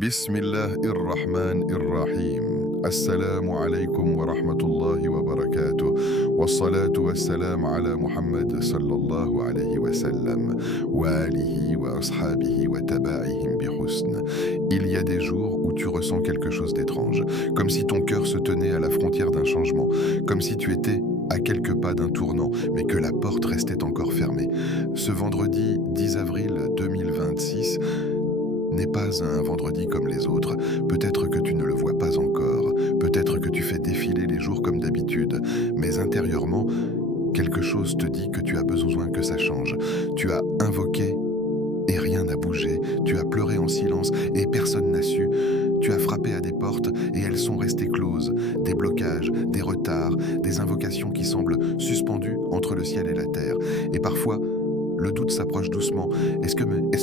بسم الله الرحمن الرحيم. السلام عليكم ورحمة الله وبركاته والصلاة والسلام على محمد صلى الله عليه وسلم وآله وأصحابه وتباعهم بحسن. Il y a des jours où tu ressens quelque chose d'étrange, comme si ton cœur se tenait à la frontière d'un changement, comme si tu étais à quelques pas d'un tournant, mais que la porte restait encore fermée. Ce vendredi 10 avril 2026 n'est pas un vendredi comme les autres. Peut-être que tu ne le vois pas encore, peut-être que tu fais défiler les jours comme d'habitude, mais intérieurement, quelque chose te dit que tu as besoin que ça change. Tu as invoqué et rien n'a bougé. Tu as pleuré en silence et personne n'a su. Tu as frappé à des portes et elles sont restées closes. Des blocages, des retards, des invocations qui semblent suspendues entre le ciel et la terre. Et parfois, le doute s'approche doucement. Est-ce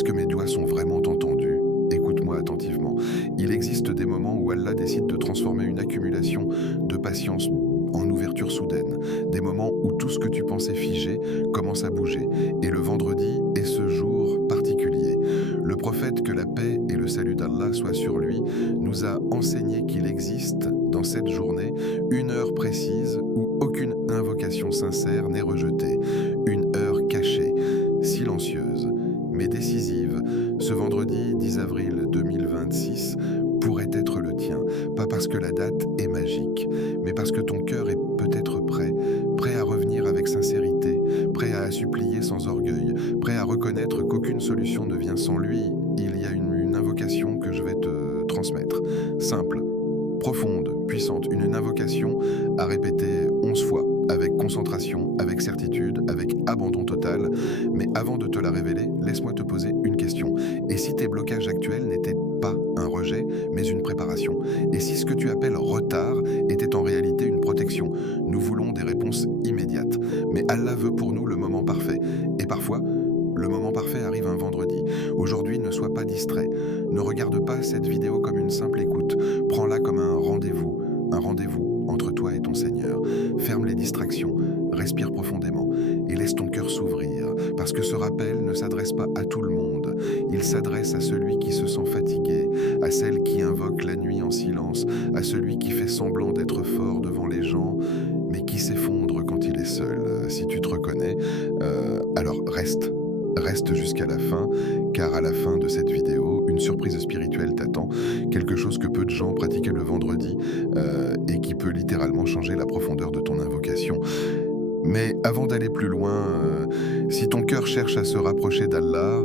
que mes doigts sont vraiment entendus? Écoute-moi attentivement. Il existe des moments où Allah décide de transformer une accumulation de patience en ouverture soudaine. Des moments où tout ce que tu pensais figé commence à bouger. Et le vendredi est ce jour particulier. Le prophète, que la paix et le salut d'Allah soient sur lui, nous a enseigné qu'il existe dans cette journée une heure précise où aucune invocation sincère n'est rejetée. Une heure cachée, silencieuse, mais décisive. Ce vendredi 10 avril 2026 pourrait être le tien, pas parce que la date est magique, mais parce que ton cœur est peut-être prêt, prêt à revenir avec sincérité, prêt à supplier sans orgueil, prêt à reconnaître qu'aucune solution ne vient sans lui. Il y a une invocation que je vais te transmettre, simple, profonde, puissante, une invocation à répéter 11 fois, avec concentration, avec certitude, avec abandon total. Mais avant de te la révéler, laisse-moi te poser une question. Et si tes blocages actuels n'étaient pas un rejet, mais une préparation? Et si ce que tu appelles retard était en réalité une protection? Nous voulons des réponses immédiates. Mais Allah veut pour nous le moment parfait. Et parfois, le moment parfait arrive un vendredi. Aujourd'hui, ne sois pas distrait. Ne regarde pas cette vidéo comme une simple écoute. Prends-la comme un rendez-vous entre toi et ton Seigneur. Ferme les distractions, respire profondément et laisse ton cœur s'ouvrir, parce que ce rappel ne s'adresse pas à tout le monde. Il s'adresse à celui qui se sent fatigué, à celle qui invoque la nuit en silence, à celui qui fait semblant d'être fort devant les gens, mais qui s'effondre quand il est seul. Si tu te reconnais, alors reste. Reste jusqu'à la fin, car à la fin de cette vidéo, une surprise spirituelle t'attend, quelque chose que peu de gens pratiquaient le vendredi et qui peut littéralement changer la profondeur de ton invocation. Mais avant d'aller plus loin, si ton cœur cherche à se rapprocher d'Allah,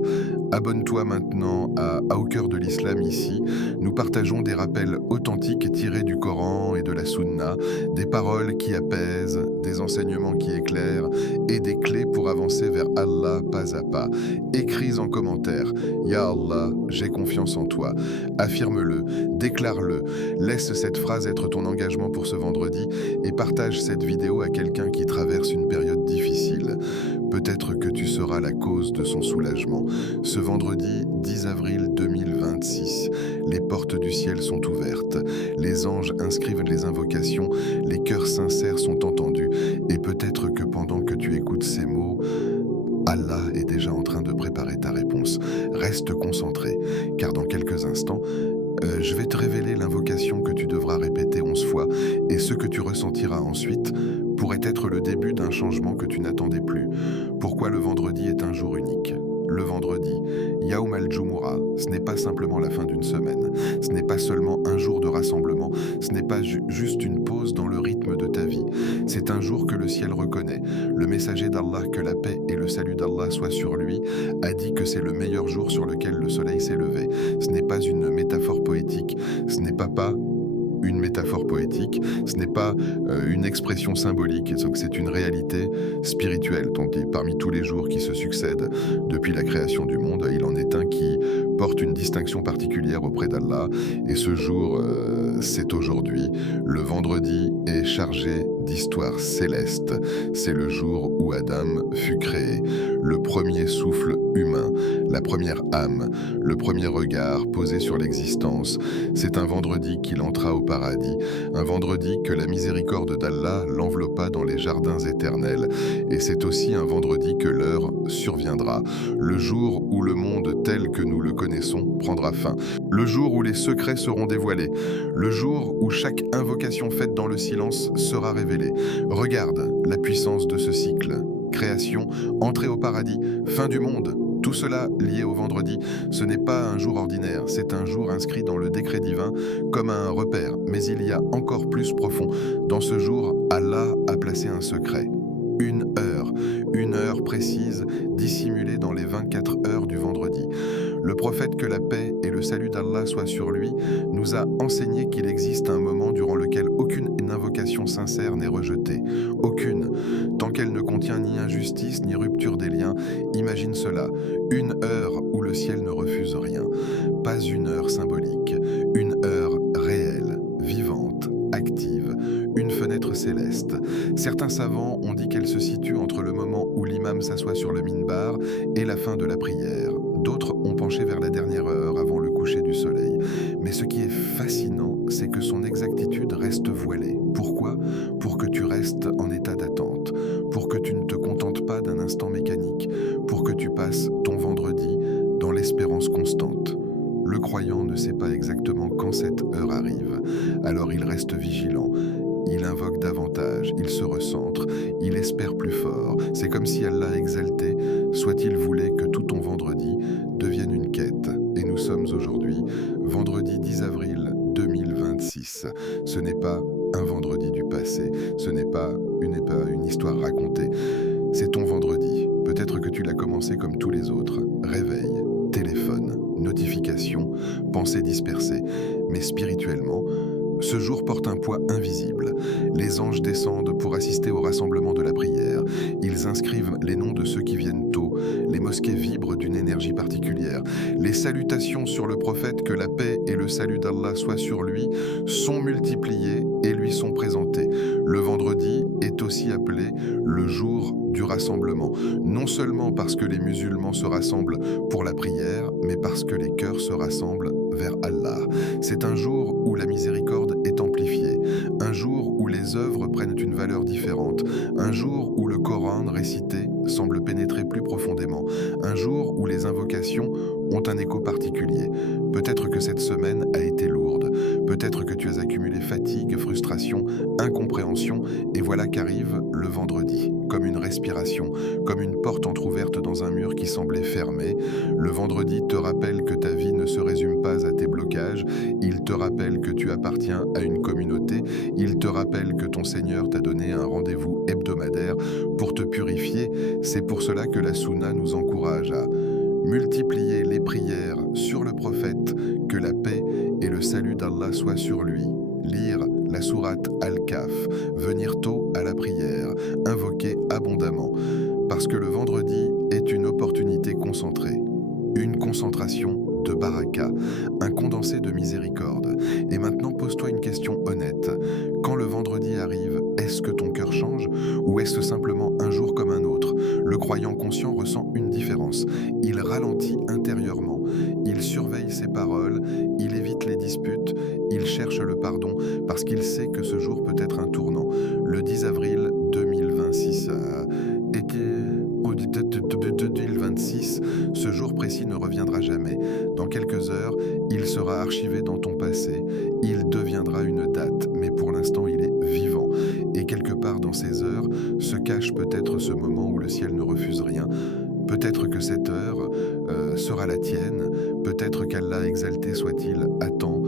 abonne-toi maintenant à Au cœur de l'islam ici. Nous partageons des rappels authentiques tirés du Coran et de la Sunna, des paroles qui apaisent, des enseignements qui éclairent et des clés pour avancer vers Allah pas à pas. Écris en commentaire: Ya Allah, j'ai confiance en toi. Affirme-le, déclare-le. Laisse cette phrase être ton engagement pour ce vendredi et partage cette vidéo à quelqu'un qui traverse une période difficile. Peut-être que tu seras la cause de son soulagement. Ce vendredi 10 avril 2026, les portes du ciel sont ouvertes, les anges inscrivent les invocations, les cœurs sincères sont entendus, et peut-être que pendant que tu écoutes ces mots, Allah est déjà en train de préparer ta réponse. Reste concentré, car dans quelques instants, je vais te révéler l'invocation que tu devras répéter 11 fois, et ce que tu ressentiras ensuite pourrait être le début d'un changement que tu n'attendais plus. Pourquoi le vendredi est un jour unique? Le vendredi, Yaoum al-Jumura, ce n'est pas simplement la fin d'une semaine, ce n'est pas seulement un jour de rassemblement, ce n'est pas juste une pause dans le rythme de ta vie. C'est un jour que le ciel reconnaît. Le messager d'Allah, que la paix et le salut d'Allah soient sur lui, a dit que c'est le meilleur jour sur lequel le soleil s'est levé. Ce n'est pas une métaphore poétique, ce n'est pas une métaphore poétique, ce n'est pas une expression symbolique, donc c'est une réalité spirituelle. Donc, parmi tous les jours qui se succèdent depuis la création du monde, il en est un qui porte une distinction particulière auprès d'Allah, et ce jour, c'est aujourd'hui. Le vendredi est chargé d'histoire céleste. C'est le jour où Adam fut créé, le premier souffle humain, la première âme, le premier regard posé sur l'existence. C'est un vendredi qu'il entra au paradis, un vendredi que la miséricorde d'Allah l'enveloppa dans les jardins éternels. Et c'est aussi un vendredi que l'heure surviendra, le jour où le monde tel que nous le connaissons connaissons prendra fin. Le jour où les secrets seront dévoilés. Le jour où chaque invocation faite dans le silence sera révélée. Regarde la puissance de ce cycle. Création, entrée au paradis, fin du monde. Tout cela lié au vendredi, ce n'est pas un jour ordinaire, c'est un jour inscrit dans le décret divin comme un repère. Mais il y a encore plus profond. Dans ce jour, Allah a placé un secret. Une heure précise, dissimulée dans les 24 heures du vendredi. Le prophète, que la paix et le salut d'Allah soient sur lui, nous a enseigné qu'il existe un moment durant lequel aucune invocation sincère n'est rejetée. Aucune. Tant qu'elle ne contient ni injustice ni rupture des liens, imagine cela. Une heure où le ciel ne refuse rien. Pas une heure symbolique, une heure réelle, vivante, active, une fenêtre céleste. Certains savants ont dit qu'elle se situe entre le moment où l'imam s'assoit sur le minbar et la fin de la prière. D'autres ont penché vers la dernière heure avant le coucher du soleil. Mais ce qui est fascinant, c'est que son exactitude reste voilée. Pourquoi ? Pour que tu restes en état d'attente, pour que tu ne te contentes pas d'un instant mécanique, pour que tu passes ton vendredi dans l'espérance constante. Le croyant ne sait pas exactement quand cette heure arrive, alors il reste vigilant. Il invoque davantage, il se recentre, il espère plus fort. C'est comme si Allah exalté, soit-il voulait que tout ton vendredi devienne une quête. Et nous sommes aujourd'hui, vendredi 10 avril 2026. Ce n'est pas un vendredi du passé, ce n'est pas une histoire racontée. C'est ton vendredi. Peut-être que tu l'as commencé comme tous les autres. Réveil, téléphone, notifications, pensées dispersées. Mais spirituellement, ce jour porte un poids invisible. Les anges descendent pour assister au rassemblement de la prière. Ils inscrivent les noms de ceux qui viennent tôt. Les mosquées vibrent d'une énergie particulière. Les salutations sur le prophète, que la paix et le salut d'Allah soient sur lui, sont multipliées et lui sont présentées. Le vendredi est aussi appelé le jour du rassemblement. Non seulement parce que les musulmans se rassemblent pour la prière, mais parce que les cœurs se rassemblent vers Allah. C'est un jour où la miséricorde est amplifiée, un jour où les œuvres prennent une valeur différente, un jour où le Coran récité semble pénétrer plus profondément, un jour où les invocations ont un écho particulier. Peut-être que cette semaine a été lourde, peut-être que tu as accumulé fatigue, frustration, incompréhension, et voilà qu'arrive le vendredi, comme une respiration, comme une porte entr'ouverte dans un mur qui semblait fermé. Le vendredi te rappelle que ta vie ne se résume pas à tes blocages, il te rappelle que tu appartiens à une communauté, il te rappelle que ton Seigneur t'a donné un rendez-vous hebdomadaire pour te purifier. C'est pour cela que la Sunna nous encourage à multiplier les prières sur le prophète, que la paix et le salut d'Allah soient sur lui. Lire la sourate Al-Kahf, venir tôt à la prière, invoquer abondamment, parce que le vendredi est une opportunité concentrée, une concentration de baraka, un condensé de miséricorde. Et maintenant, pose-toi une question honnête. Quand le vendredi arrive, est-ce que ton cœur change ou est-ce simplement un jour comme un autre ? Le croyant conscient ressent une différence. Il ralentit intérieurement, il surveille ses paroles, il évite les disputes, il cherche le pardon parce qu'il sait que ce jour peut être un tournant. Le 10 avril 2026 2026, ce jour précis ne reviendra jamais. Dans quelques heures, il sera archivé dans ton passé. Il deviendra une date, mais pour l'instant, il est vivant. Et quelque part dans ces heures se cache peut-être ce moment où le ciel ne refuse rien. Peut-être que cette heure sera la tienne. Peut-être qu'Allah exalté soit-il attend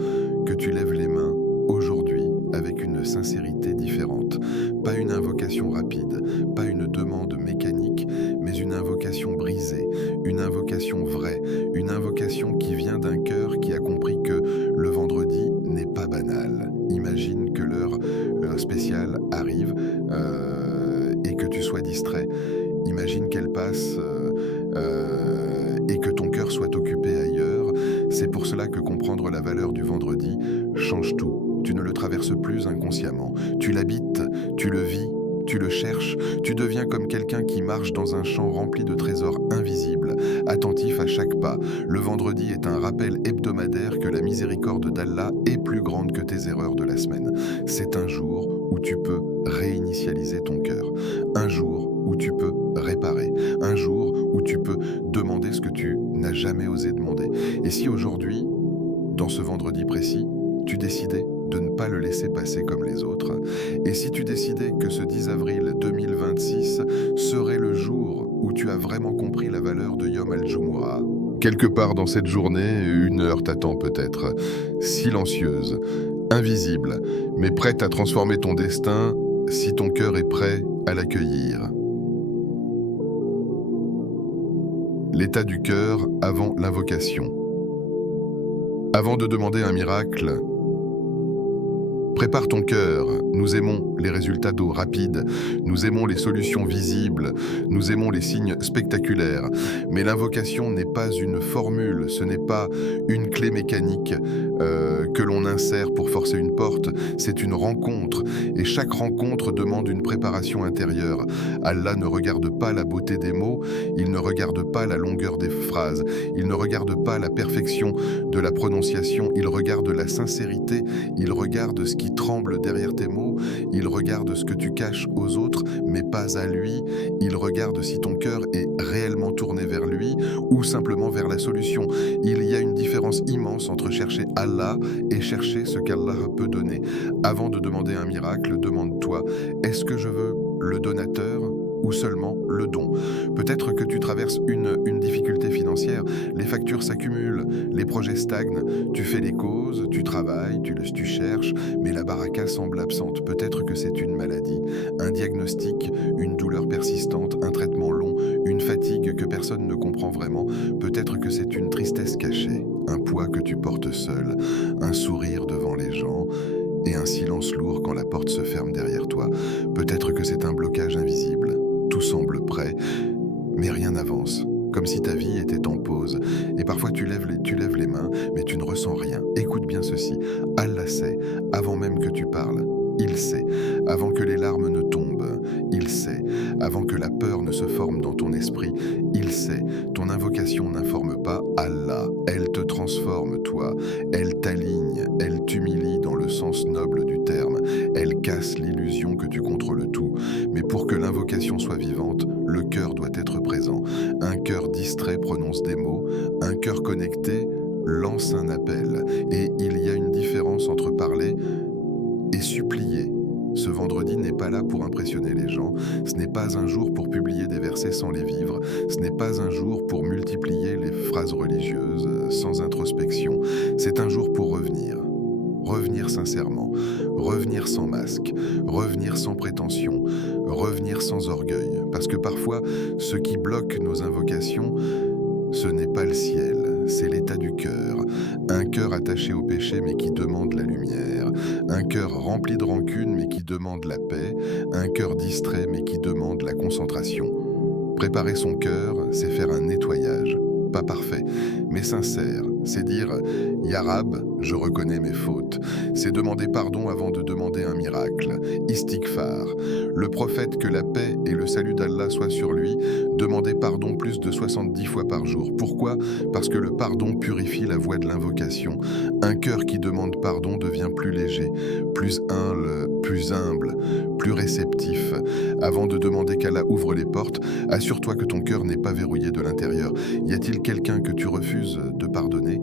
que tu lèves les mains aujourd'hui avec une sincérité différente. Pas une invocation rapide, pas une demande mécanique, mais une invocation brisée, une invocation vraie, une invocation qui vient d'un cœur qui a compris que le vendredi n'est pas banal. Imagine que l'heure spéciale arrive et que tu sois distrait. Imagine qu'elle passe et que ton cœur soit occupé ailleurs. C'est pour cela que comprendre la valeur du vendredi change tout. Tu ne le traverses plus inconsciemment. Tu l'habites, tu le vis, tu le cherches. Tu deviens comme quelqu'un qui marche dans un champ rempli de trésors invisibles, attentif à chaque pas. Le vendredi est un rappel hebdomadaire que la miséricorde d'Allah est plus grande que tes erreurs de la semaine. C'est un jour où tu peux réinitialiser ton cœur. Un jour où tu peux réparer. Un jour où tu peux demander ce que tu n'a jamais osé demander. Et si aujourd'hui, dans ce vendredi précis, tu décidais de ne pas le laisser passer comme les autres, et si tu décidais que ce 10 avril 2026 serait le jour où tu as vraiment compris la valeur de Yom al-Jumu'ah, quelque part dans cette journée, une heure t'attend peut-être, silencieuse, invisible, mais prête à transformer ton destin si ton cœur est prêt à l'accueillir. L'état du cœur avant l'invocation. Avant de demander un miracle, prépare ton cœur. Nous aimons les résultats d'eau rapides, nous aimons les solutions visibles, nous aimons les signes spectaculaires. Mais l'invocation n'est pas une formule, ce n'est pas une clé mécanique que l'on insère pour forcer une porte, c'est une rencontre. Et chaque rencontre demande une préparation intérieure. Allah ne regarde pas la beauté des mots, il ne regarde pas la longueur des phrases, il ne regarde pas la perfection de la prononciation, il regarde la sincérité, il regarde ce qui tremble derrière tes mots, il regarde ce que tu caches aux autres, mais pas à lui, il regarde si ton cœur est réellement tourné vers lui ou simplement vers la solution. Il y a une différence immense entre chercher Allah et chercher ce qu'Allah peut donner. Avant de demander un miracle, demande-toi, est-ce que je veux le donateur ou seulement le don? Peut-être que tu traverses une difficulté financière, les factures s'accumulent, les projets stagnent, tu fais les causes, tu travailles, tu cherches, mais la baraka semble absente. Peut-être que c'est une maladie, un diagnostic, une douleur persistante, un traitement long, une fatigue que personne ne comprend vraiment. Peut-être que c'est une tristesse cachée, un poids que tu portes seul, un sourire devant les gens, et un silence lourd quand la porte se ferme derrière toi. Peut-être que c'est un blocage invisible. Tout semble prêt, mais rien n'avance. Comme si ta vie était en pause. Et parfois tu lèves les mains, mais tu ne ressens rien. Écoute bien ceci. Allah sait, avant même que tu parles. Il sait, avant que les larmes ne tombent, il sait, avant que la peur ne se forme dans ton esprit, il sait. Ton invocation n'informe pas Allah, elle te transforme toi, elle t'aligne, elle t'humilie dans le sens noble du terme, elle casse l'illusion que tu contrôles tout. Mais pour que l'invocation soit vivante, le cœur doit être présent. Un cœur distrait prononce des mots, un cœur connecté lance un appel. Et il y a une différence entre parler et supplier. Ce vendredi n'est pas là pour impressionner les gens, ce n'est pas un jour pour publier des versets sans les vivre, ce n'est pas un jour pour multiplier les phrases religieuses sans introspection, c'est un jour pour revenir. Revenir sincèrement, revenir sans masque, revenir sans prétention, revenir sans orgueil. Parce que parfois, ce qui bloque nos invocations, ce n'est pas le ciel, c'est l'état du cœur. Un cœur attaché au péché mais qui demande la lumière. Un cœur rempli de rancune mais qui demande la paix. Un cœur distrait mais qui demande la concentration. Préparer son cœur, c'est faire un nettoyage. Pas parfait, mais sincère. C'est dire « Ya Rab, je reconnais mes fautes ». C'est demander pardon avant de demander un miracle. Istighfar. Le prophète, que la paix et le salut d'Allah soient sur lui, demandait pardon plus de 70 fois par jour. Pourquoi? Parce que le pardon purifie la voie de l'invocation. Un cœur qui demande pardon devient plus léger, plus humble, plus réceptif. Avant de demander qu'Allah ouvre les portes, assure-toi que ton cœur n'est pas verrouillé de l'intérieur. Y a-t-il quelqu'un que tu refuses de pardonner?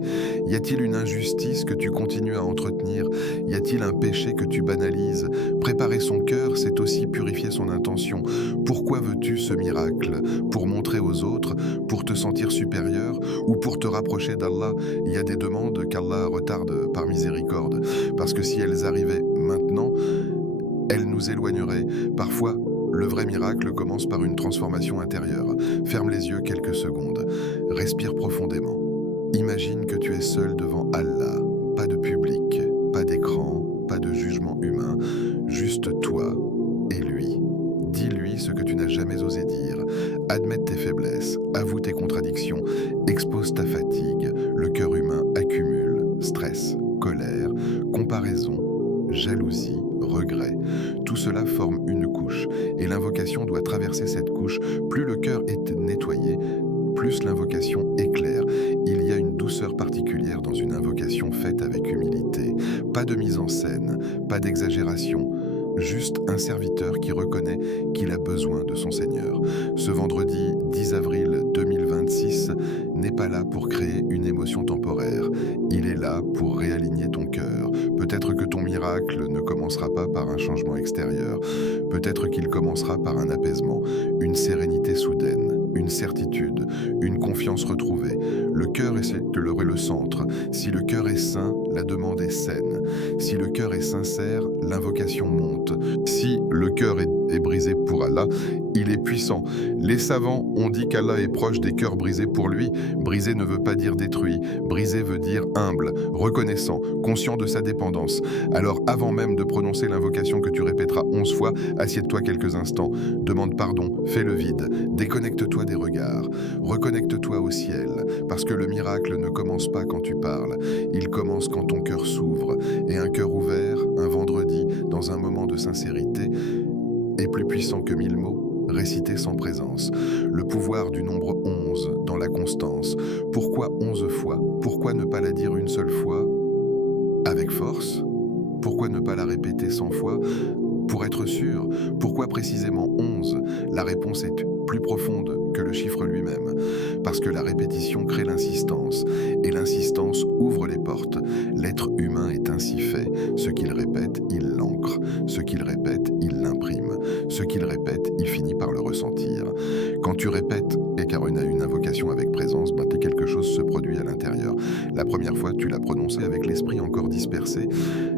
Y a-t-il une injustice que tu continues à entretenir? Y a-t-il un péché que tu banalises? Préparer son cœur, c'est aussi purifier son intention. Pourquoi veux-tu ce miracle? Pour montrer aux autres? Pour te sentir supérieur? Ou pour te rapprocher d'Allah? Il y a des demandes qu'Allah retarde par miséricorde. Parce que si elles arrivaient maintenant, elles nous éloigneraient. Parfois, le vrai miracle commence par une transformation intérieure. Ferme les yeux quelques secondes. Respire profondément. Imagine que tu es seul devant Allah. Pas de public, pas d'écran, pas de jugement humain. Juste toi et lui. Dis-lui ce que tu n'as jamais osé dire. Admette tes faiblesses, avoue tes contradictions, expose ta fatigue. Le cœur humain accumule stress, colère, comparaison, jalousie, regret. Tout cela forme une couche et l'invocation doit traverser cette couche. Plus le cœur est nettoyé, plus l'invocation éclaire. Il y a une douceur particulière dans une invocation faite avec humilité. Pas de mise en scène, pas d'exagération. Juste un serviteur qui reconnaît qu'il a besoin de son Seigneur. Ce vendredi 10 avril 2026 n'est pas là pour créer une émotion temporaire. Il est là pour réaligner ton cœur. Peut-être que ton miracle ne commencera pas par un changement extérieur. Peut-être qu'il commencera par un apaisement, une sérénité soudaine, une certitude, une confiance retrouvée. Le cœur est le centre. Si le cœur est sain, la demande est saine. Si le cœur est sincère, l'invocation monte. Si le cœur est brisé pour Allah, il est puissant. Les savants ont dit qu'Allah est proche des cœurs brisés pour lui. Brisé ne veut pas dire détruit. Brisé veut dire humble, reconnaissant, conscient de sa dépendance. Alors avant même de prononcer l'invocation que tu répéteras 11 fois, assieds-toi quelques instants. Demande pardon, fais le vide. Déconnecte-toi des regards. Reconnecte-toi au ciel. Parce que le miracle ne commence pas quand tu parles. Il commence quand ton cœur s'ouvre. Et un cœur ouvert, un vendredi, dans un moment de sincérité, est plus puissant que 1000 mots. Récité sans présence. Le pouvoir du nombre 11 dans la constance. Pourquoi 11 fois? Pourquoi ne pas la dire une seule fois avec force? Pourquoi ne pas la répéter 100 fois pour être sûr? Pourquoi précisément 11? La réponse est plus profonde que le chiffre lui-même. Parce que la répétition crée l'insistance. Et l'insistance ouvre les portes. L'être humain est ainsi fait. Ce qu'il répète, il l'ancre. Ce qu'il répète, il l'imprime. Ce qu'il répète, il finit par le ressentir. Quand tu répètes, et car on a une invocation avec présence, quelque chose se produit à l'intérieur. La première fois, tu l'as prononcé avec l'esprit encore dispersé.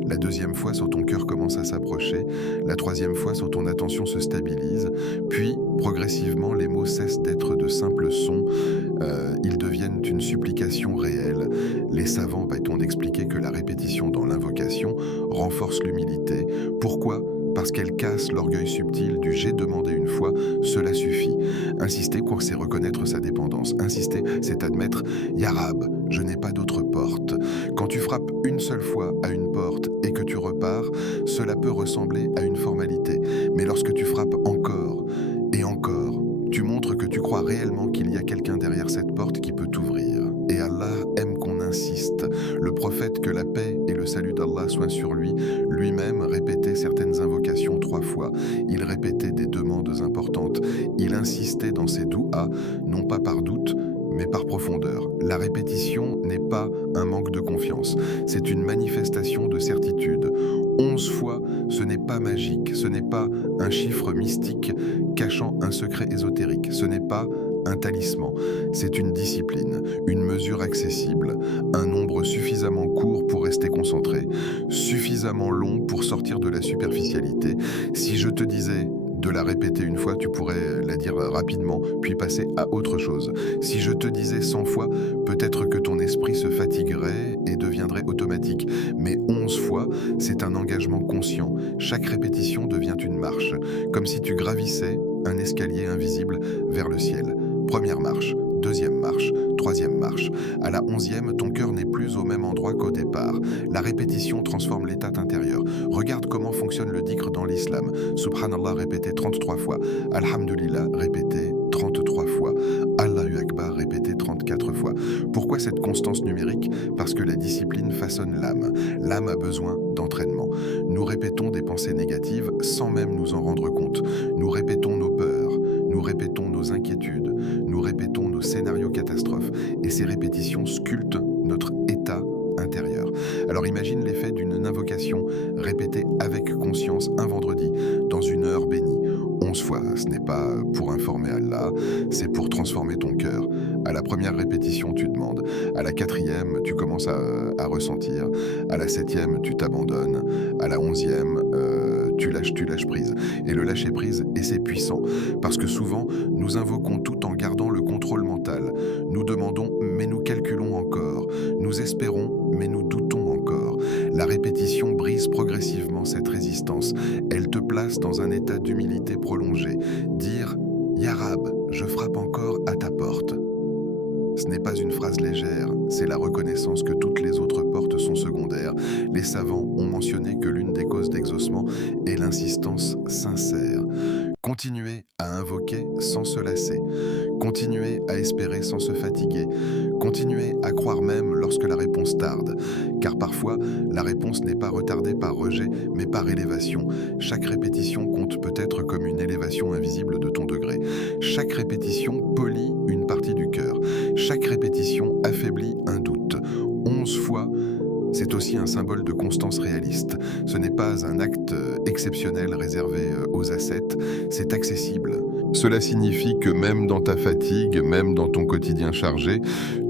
La deuxième fois, ton cœur commence à s'approcher. La troisième fois, ton attention se stabilise. Puis, progressivement, les mots cessent d'être de simples sons. Ils deviennent une supplication réelle. Les savants t'ont expliqué que la répétition dans l'invocation renforce l'humilité. Pourquoi ? Parce qu'elle casse l'orgueil subtil du « j'ai demandé une fois », cela suffit. Insister, c'est reconnaître sa dépendance. Insister, c'est admettre « Ya Rab, je n'ai pas d'autre porte ». Quand tu frappes une seule fois à une porte et que tu repars, cela peut ressembler à une formalité. Mais lorsque tu frappes encore et encore, tu montres que tu crois réellement qu'il y a quelqu'un derrière cette porte qui peut t'ouvrir. Et Allah aime qu'on insiste. Le prophète, que la paix et le salut d'Allah soient sur lui, lui-même répétait certaines invocations 3 fois. Il répétait des demandes importantes. Il insistait dans ses douas, non pas par doute, mais par profondeur. La répétition n'est pas un manque de confiance, c'est une manifestation de certitude. 11 fois, ce n'est pas magique, ce n'est pas un chiffre mystique cachant un secret ésotérique, ce n'est pas un talisman, c'est une discipline, une mesure accessible, un nombre suffisamment court pour rester concentré, suffisamment long pour sortir de la superficialité. Si je te disais de la répéter une fois, tu pourrais la dire rapidement, puis passer à autre chose. Si je te disais 100 fois, peut-être que ton esprit se fatiguerait et deviendrait automatique. Mais 11 fois, c'est un engagement conscient. Chaque répétition devient une marche, comme si tu gravissais un escalier invisible vers le ciel. Première marche, deuxième marche, troisième marche. À la 11e, ton cœur n'est plus au même endroit qu'au départ. La répétition transforme l'état intérieur. Regarde comment fonctionne le dhikr dans l'islam. Subhanallah répété 33 fois. Alhamdulillah répété 33 fois. Allahu Akbar répété 34 fois. Pourquoi cette constance numérique? Parce que la discipline façonne l'âme. L'âme a besoin d'entraînement. Nous répétons des pensées négatives sans même nous en rendre compte. Nous répétons nos peurs. Nous répétons nos inquiétudes, nous répétons nos scénarios catastrophes et ces répétitions sculptent notre état intérieur. Alors imagine l'effet d'une invocation répétée avec conscience un vendredi, dans une heure bénie. 11 fois, ce n'est pas pour informer Allah, c'est pour transformer ton cœur. À la première répétition, tu demandes. À la 4e, tu commences à ressentir. À la 7e, tu t'abandonnes. À la 11e, tu lâches prise. Et le lâcher prise, et c'est puissant. Parce que souvent, nous invoquons tout en gardant le contrôle mental. Nous demandons, mais nous calculons encore. Nous espérons, mais nous doutons encore. La répétition brise progressivement cette résistance. Elle te place dans un état d'humilité prolongée. Dire « Ya Rab, je frappe encore à ta porte ». Ce n'est pas une phrase légère, c'est la reconnaissance que toutes les autres portes sont secondaires. Les savants ont mentionné que l'une des causes d'exaucement est l'insistance sincère. Continuez à invoquer sans se lasser. Continuez à espérer sans se fatiguer. Continuez à croire même lorsque la réponse tarde. Car parfois, la réponse n'est pas retardée par rejet, mais par élévation. Chaque répétition compte peut-être comme une élévation invisible de ton degré. Chaque répétition polit une partie du cœur. Chaque répétition un symbole de constance réaliste. Ce n'est pas un acte exceptionnel réservé aux ascètes, c'est accessible. Cela signifie que même dans ta fatigue, même dans ton quotidien chargé,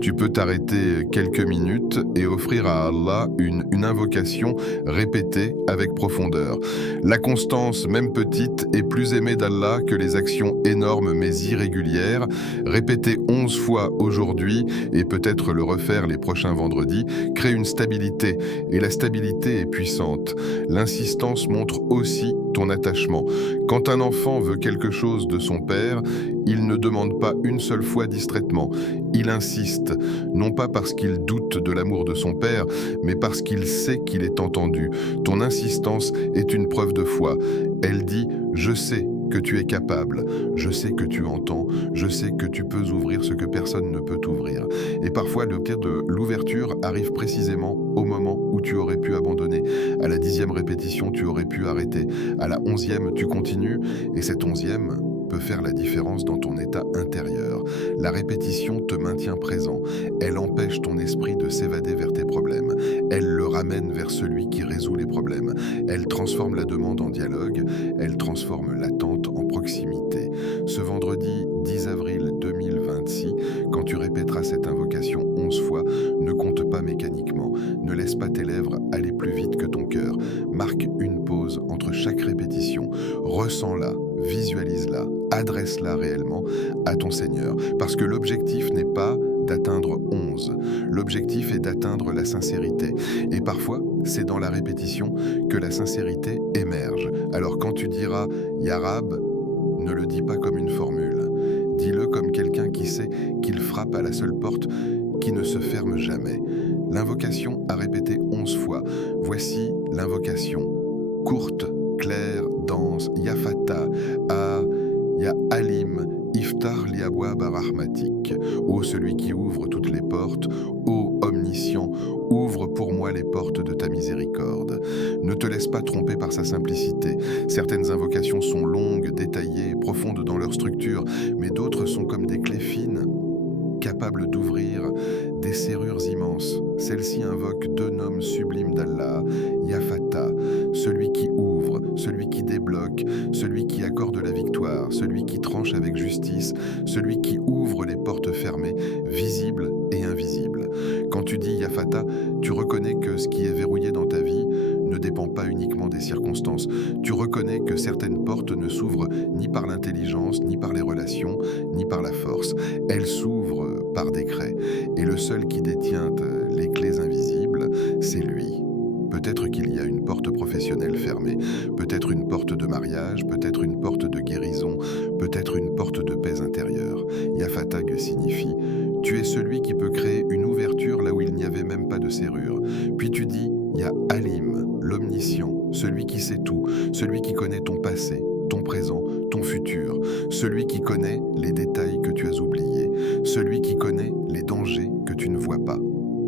tu peux t'arrêter quelques minutes et offrir à Allah une invocation répétée avec profondeur. La constance, même petite, est plus aimée d'Allah que les actions énormes mais irrégulières. Répéter 11 fois aujourd'hui et peut-être le refaire les prochains vendredis crée une stabilité et la stabilité est puissante. L'insistance montre aussi ton attachement. Quand un enfant veut quelque chose de son père, il ne demande pas une seule fois distraitement. Il insiste, non pas parce qu'il doute de l'amour de son père, mais parce qu'il sait qu'il est entendu. Ton insistance est une preuve de foi. Elle dit « Je sais que tu es capable, je sais que tu entends, je sais que tu peux ouvrir ce que personne ne peut ouvrir. » Et parfois, le cas de l'ouverture arrive précisément au moment où tu aurais pu abandonner. À la 10e répétition, tu aurais pu arrêter. À la 11e, tu continues, et cette 11e peut faire la différence dans ton état intérieur. La répétition te maintient présent. Elle empêche ton esprit de s'évader vers tes problèmes. Elle le ramène vers celui qui résout les problèmes. Elle transforme la demande en dialogue. Elle transforme l'attente en proximité. Ce vendredi 10 avril 2026, quand tu répéteras cette invocation 11 fois, ne compte pas mécaniquement. Ne laisse pas tes lèvres aller plus vite que ton cœur. Marque une pause entre chaque répétition. Ressens-la. Visualise-la, adresse-la réellement à ton Seigneur. Parce que l'objectif n'est pas d'atteindre 11. L'objectif est d'atteindre la sincérité. Et parfois, c'est dans la répétition que la sincérité émerge. Alors quand tu diras « Ya Rab », ne le dis pas comme une formule. Dis-le comme quelqu'un qui sait qu'il frappe à la seule porte qui ne se ferme jamais. L'invocation à répéter 11 fois. Voici l'invocation. Courte, claire, dense, Ya Fata, Ya Alim, Iftar li abwab rahmatik. Ô celui qui ouvre toutes les portes, ô omniscient, ouvre pour moi les portes de ta miséricorde. Ne te laisse pas tromper par sa simplicité. Certaines invocations sont longues, détaillées, profondes dans leur structure, mais d'autres sont comme des clés fines, capables d'ouvrir des serrures immenses. Celle-ci invoque deux noms sublimes d'Allah, Ya Fata, celui qui ouvre, celui qui débloque, celui qui accorde la victoire, celui qui tranche avec justice, celui qui ouvre les portes fermées, visibles et invisibles. Quand tu dis Ya Fata, tu reconnais que ce qui est verrouillé dans ta vie ne dépend pas uniquement des circonstances. Tu reconnais que certaines portes ne s'ouvrent ni par l'intelligence, ni par les relations, ni par la force. Elles s'ouvrent par décret. Et le seul qui détient les clés invisibles, c'est lui. Peut-être qu'il y a une porte professionnelle fermée, peut-être une porte de mariage, peut-être une porte de guérison, peut-être une porte de paix intérieure. Ya Fatag signifie « Tu es celui qui peut créer une ouverture là où il n'y avait même pas de serrure ». Puis tu dis « Ya Alim », l'omniscient, celui qui sait tout, celui qui connaît ton passé, ton présent, ton futur, celui qui connaît les détails que tu as oubliés, celui qui connaît les dangers que tu ne vois pas.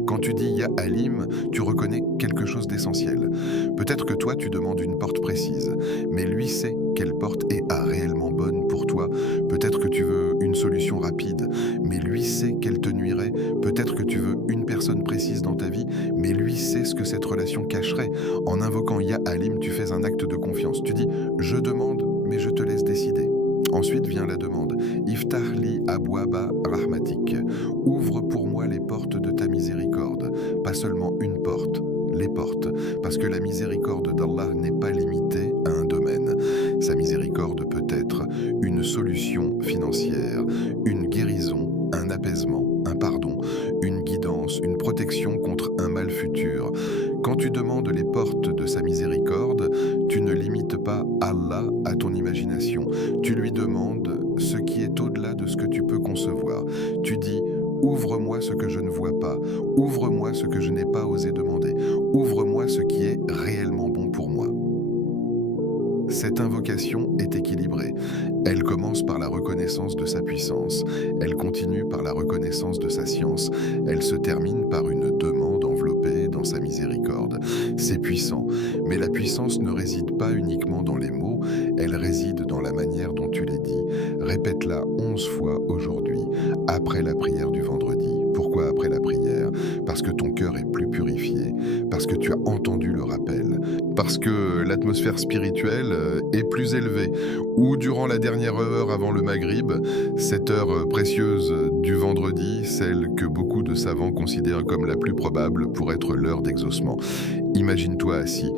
Quand tu dis Ya Alim, tu reconnais quelque chose d'essentiel. Peut-être que toi, tu demandes une porte précise, mais lui sait quelle porte est réellement bonne pour toi. Peut-être que tu veux une solution rapide, mais lui sait qu'elle te nuirait. Peut-être que tu veux une personne précise dans ta vie, mais lui sait ce que cette relation cacherait. En invoquant Ya Alim, tu fais un acte de confiance. Tu dis « Je demande, mais je te laisse décider ». Ensuite vient la demande. Iftar li abwaba rahmatik. Ouvre pour moi les portes de ta miséricorde. Pas seulement une porte, les portes. Parce que la miséricorde d'Allah n'est pas limitée à un domaine. Sa miséricorde peut être une solution financière, une guérison, un apaisement, un pardon, une guidance, une protection contre un mal futur. Quand tu demandes les portes de sa miséricorde, tu ne limites pas Allah à ton imagination. Tu lui demandes ce qui est au-delà de ce que tu peux concevoir. Tu dis « Ouvre-moi ce que je ne vois pas. Ouvre-moi ce que je n'ai pas osé demander. Ouvre-moi ce qui est réellement bon pour moi. » Cette invocation est équilibrée. Elle commence par la reconnaissance de sa puissance. Elle continue par la reconnaissance de sa science. Elle se termine par une demande enveloppée dans sa miséricorde. C'est puissant, mais la puissance ne réside pas uniquement dans les mots, elle réside dans la manière dont tu les dis. Répète-la 11 fois aujourd'hui, après la prière du vendredi. Pourquoi après la prière? Parce que ton cœur est plus purifié, parce que tu as entendu le rappel, parce que l'atmosphère spirituelle est plus élevée, ou durant la dernière heure avant le Maghrib, cette heure précieuse du vendredi, celle que beaucoup de savants considèrent comme la plus probable pour être l'heure d'exaucement. Imagine-toi assis,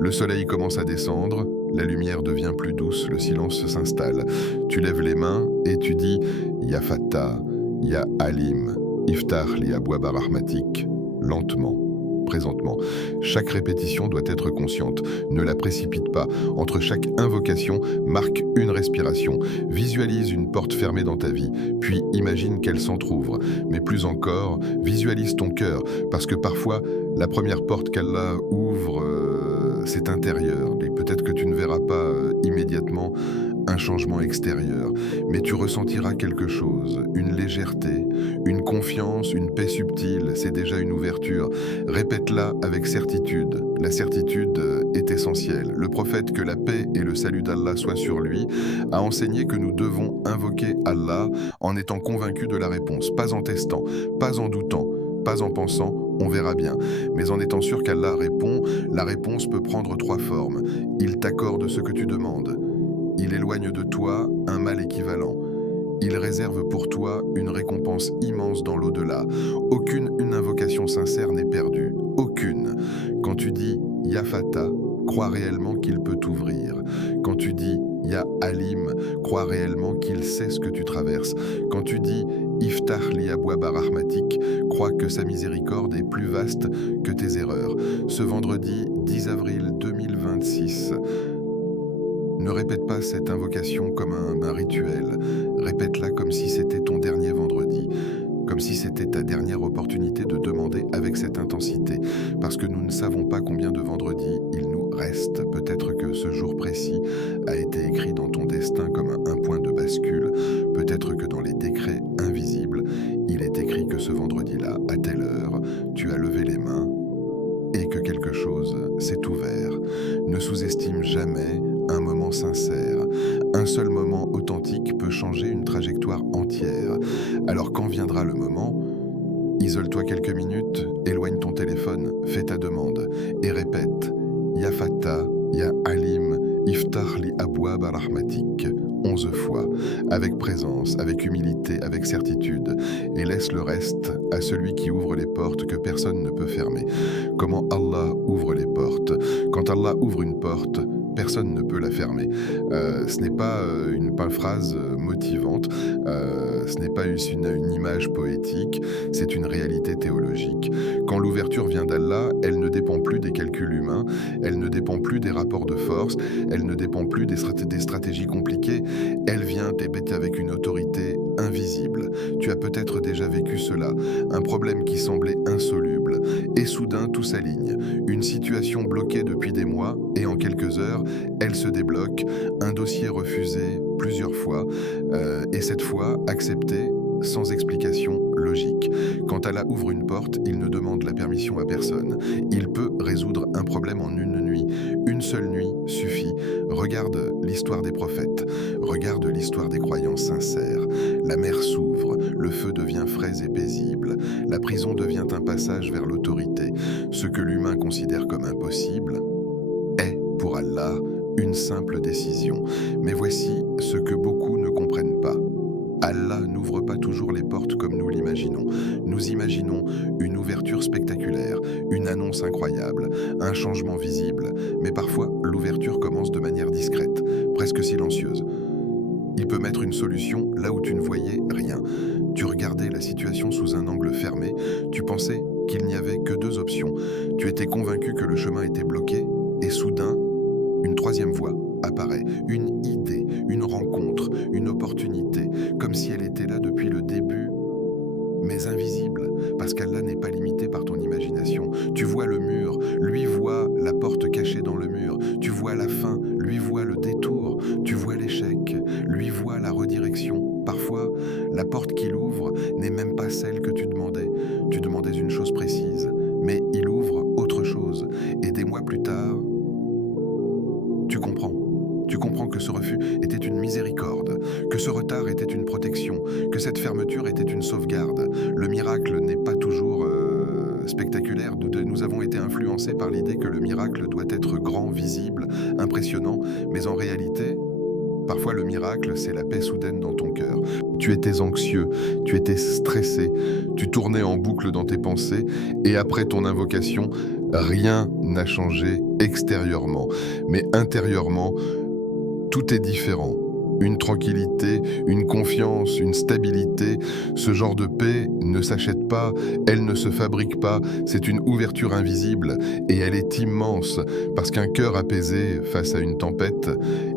le soleil commence à descendre, la lumière devient plus douce, le silence s'installe. Tu lèves les mains et tu dis « Ya Fattah, Ya Alim, Iftah li abwaba rahmatik » lentement, présentement. Chaque répétition doit être consciente. Ne la précipite pas. Entre chaque invocation, marque une respiration. Visualise une porte fermée dans ta vie, puis imagine qu'elle s'entrouvre. Mais plus encore, visualise ton cœur, parce que parfois, la première porte qu'Allah ouvre, c'est intérieur. Et peut-être que tu ne verras pas immédiatement un changement extérieur, mais tu ressentiras quelque chose, une légèreté, une confiance, une paix subtile, c'est déjà une ouverture. Répète-la avec certitude. La certitude est essentielle. Le prophète, que la paix et le salut d'Allah soient sur lui, a enseigné que nous devons invoquer Allah en étant convaincus de la réponse, pas en testant, pas en doutant, pas en pensant « on verra bien », mais en étant sûr qu'Allah répond. La réponse peut prendre 3 formes. Il t'accorde ce que tu demandes. Il éloigne de toi un mal équivalent. Il réserve pour toi une récompense immense dans l'au-delà. Aucune invocation sincère n'est perdue. Aucune. Quand tu dis « Ya Fattah », crois réellement qu'il peut t'ouvrir. Quand tu dis « Ya Alim », crois réellement qu'il sait ce que tu traverses. Quand tu dis « Iftah li abwaba rahmatik », crois que sa miséricorde est plus vaste que tes erreurs. Ce vendredi 10 avril 2026, ne répète pas cette invocation comme un rituel. Répète-la comme si c'était ton dernier vendredi, comme si c'était ta dernière opportunité de demander avec cette intensité, parce que nous ne savons pas combien de vendredis il nous reste. Peut-être que ce jour précis a été écrit dans ton destin comme un point de bascule. Peut-être que dans les décrets invisibles, il est écrit que ce vendredi-là, à telle heure, tu as levé les mains et que quelque chose s'est ouvert. Ne sous-estime jamais un moment sincère. Un seul moment authentique peut changer une trajectoire entière. Alors quand viendra le moment, isole-toi quelques minutes, éloigne ton téléphone, fais ta demande et répète « Ya Fattah, Ya Alim, Iftah li abwaba rahmatik » 11 fois, avec présence, avec humilité, avec certitude, et laisse le reste à celui qui ouvre les portes que personne ne peut fermer. Comment Allah ouvre les portes? Quand Allah ouvre une porte, personne ne peut la fermer. Ce n'est pas une phrase motivante, ce n'est pas une image poétique, c'est une réalité théologique. Quand l'ouverture vient d'Allah, elle ne dépend plus des calculs humains, elle ne dépend plus des rapports de force, elle ne dépend plus des stratégies compliquées, elle vient t'ébêter avec une autorité invisible. Tu as peut-être déjà vécu cela, un problème qui semblait insoluble, et soudain tout s'aligne. Une situation bloquée depuis des mois, et en quelques heures, elle se débloque, un dossier refusé plusieurs fois, et cette fois accepté sans explication logique. Quand Allah ouvre une porte, il ne demande la permission à personne. Il peut résoudre un problème en une nuit. Une seule nuit suffit. Regarde l'histoire des prophètes. Regarde l'histoire des croyants sincères. La mer s'ouvre, le feu devient frais et paisible. La prison devient un passage vers l'autorité. Ce que l'humain considère comme impossible est, pour Allah, une simple décision. Mais voici ce que beaucoup ne comprennent pas. Allah n'ouvre pas toujours les portes comme nous l'imaginons. Nous imaginons une ouverture spectaculaire, une annonce incroyable, un changement visible. Mais parfois, l'ouverture commence de manière discrète, presque silencieuse. Il peut mettre une solution là où tu ne voyais rien. Tu regardais la situation sous un angle fermé, tu pensais qu'il n'y avait que 2 options. Tu étais convaincu que le chemin était bloqué, et soudain, une 3e voie apparaît, une idée, une rencontre, une opportunité, comme si elle était là depuis le début, mais invisible, parce qu'Allah n'est pas limité par ton imagination. Tu vois le mur, lui voit la porte cachée dans le mur. Tu vois la fin, lui voit le détour. Tu vois l'échec, lui voit la redirection. Parfois, la porte qu'il ouvre n'est même pas celle que tu demandais. Tu demandais une chose précise, mais il ouvre autre chose. Et des mois plus tard, tu comprends. Tu comprends que ce refus était une miséricorde, que ce retard était une protection, que cette fermeture était une sauvegarde. Le miracle n'est pas toujours spectaculaire. Nous avons été influencés par l'idée que le miracle doit être grand, visible, impressionnant, mais en réalité, parfois le miracle, c'est la paix soudaine dans ton cœur. Tu étais anxieux, tu étais stressé, tu tournais en boucle dans tes pensées, et après ton invocation, rien n'a changé extérieurement. Mais intérieurement, tout est différent. Une tranquillité, une confiance, une stabilité, ce genre de paix ne s'achète pas, elle ne se fabrique pas, c'est une ouverture invisible et elle est immense parce qu'un cœur apaisé face à une tempête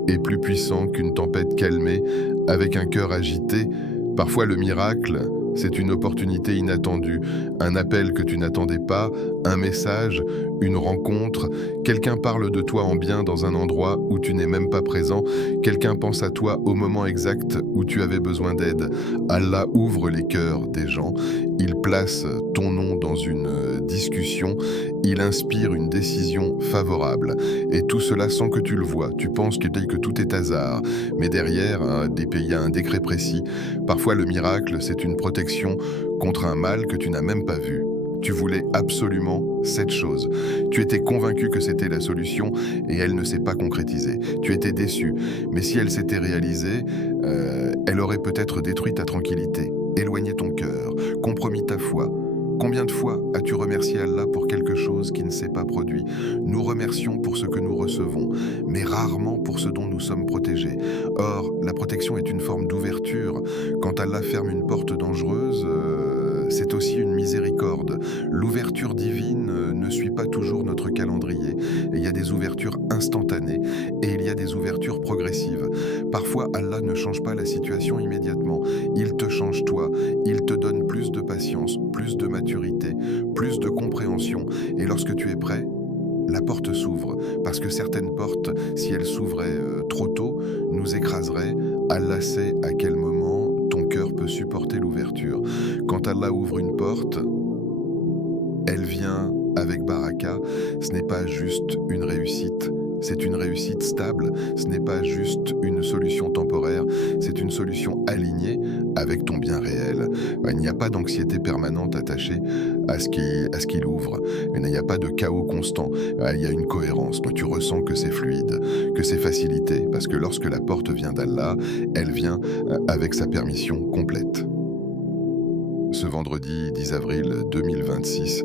est plus puissant qu'une tempête calmée. Avec un cœur agité, parfois le miracle, c'est une opportunité inattendue, un appel que tu n'attendais pas, un message, une rencontre, quelqu'un parle de toi en bien dans un endroit où tu n'es même pas présent, quelqu'un pense à toi au moment exact où tu avais besoin d'aide. Allah ouvre les cœurs des gens, il place ton nom dans une discussion, il inspire une décision favorable. Et tout cela sans que tu le vois, tu penses que tout est hasard, mais derrière, il y a un décret précis. Parfois le miracle, c'est une protection contre un mal que tu n'as même pas vu. Tu voulais absolument cette chose. Tu étais convaincu que c'était la solution et elle ne s'est pas concrétisée. Tu étais déçu, mais si elle s'était réalisée, elle aurait peut-être détruit ta tranquillité, éloigné ton cœur, compromis ta foi. Combien de fois as-tu remercié Allah pour quelque chose qui ne s'est pas produit? Nous remercions pour ce que nous recevons, mais rarement pour ce dont nous sommes protégés. Or, la protection est une forme d'ouverture. Quand Allah ferme une porte dangereuse, c'est aussi une miséricorde. L'ouverture divine ne suit pas toujours notre calendrier. Il y a des ouvertures instantanées et il y a des ouvertures progressives. Parfois, Allah ne change pas la situation immédiatement. Il te change toi. Il te donne plus de patience, plus de maturité, plus de compréhension. Et lorsque tu es prêt, la porte s'ouvre. Parce que certaines portes, si elles s'ouvraient trop tôt, nous écraseraient. Allah sait à quel moment ton cœur peut supporter l'ouverture. Quand Allah ouvre une porte, elle vient avec baraka. Ce n'est pas juste une réussite, c'est une réussite stable. Ce n'est pas juste une solution temporaire, c'est une solution alignée avec ton bien réel. Il n'y a pas d'anxiété permanente attachée à ce qu'il ouvre. Il n'y a pas de chaos constant. Il y a une cohérence. Toi, tu ressens que c'est fluide, que c'est facilité, parce que lorsque la porte vient d'Allah, elle vient avec sa permission complète. Ce vendredi 10 avril 2026,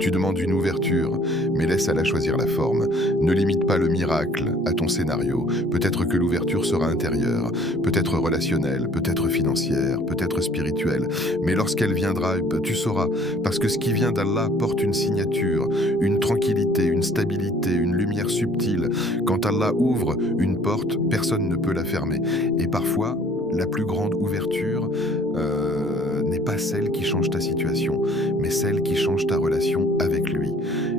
tu demandes une ouverture, mais laisse Allah choisir la forme. Ne limite pas le miracle à ton scénario. Peut-être que l'ouverture sera intérieure, peut-être relationnelle, peut-être financière, peut-être spirituelle. Mais lorsqu'elle viendra, tu sauras, parce que ce qui vient d'Allah porte une signature, une tranquillité, une stabilité, une lumière subtile. Quand Allah ouvre une porte, personne ne peut la fermer. Et parfois, la plus grande ouverture n'est pas celle qui change ta situation, mais celle qui change ta relation avec lui.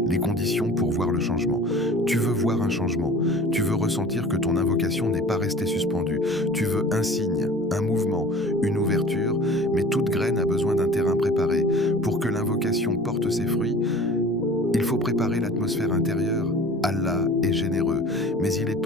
Les conditions pour voir le changement. Tu veux voir un changement. Tu veux ressentir que ton invocation n'est pas restée suspendue. Tu veux un signe, un mouvement, une ouverture, mais toute graine a besoin d'un terrain préparé. Pour que l'invocation porte ses fruits, il faut préparer l'atmosphère intérieure. Allah est généreux, mais il est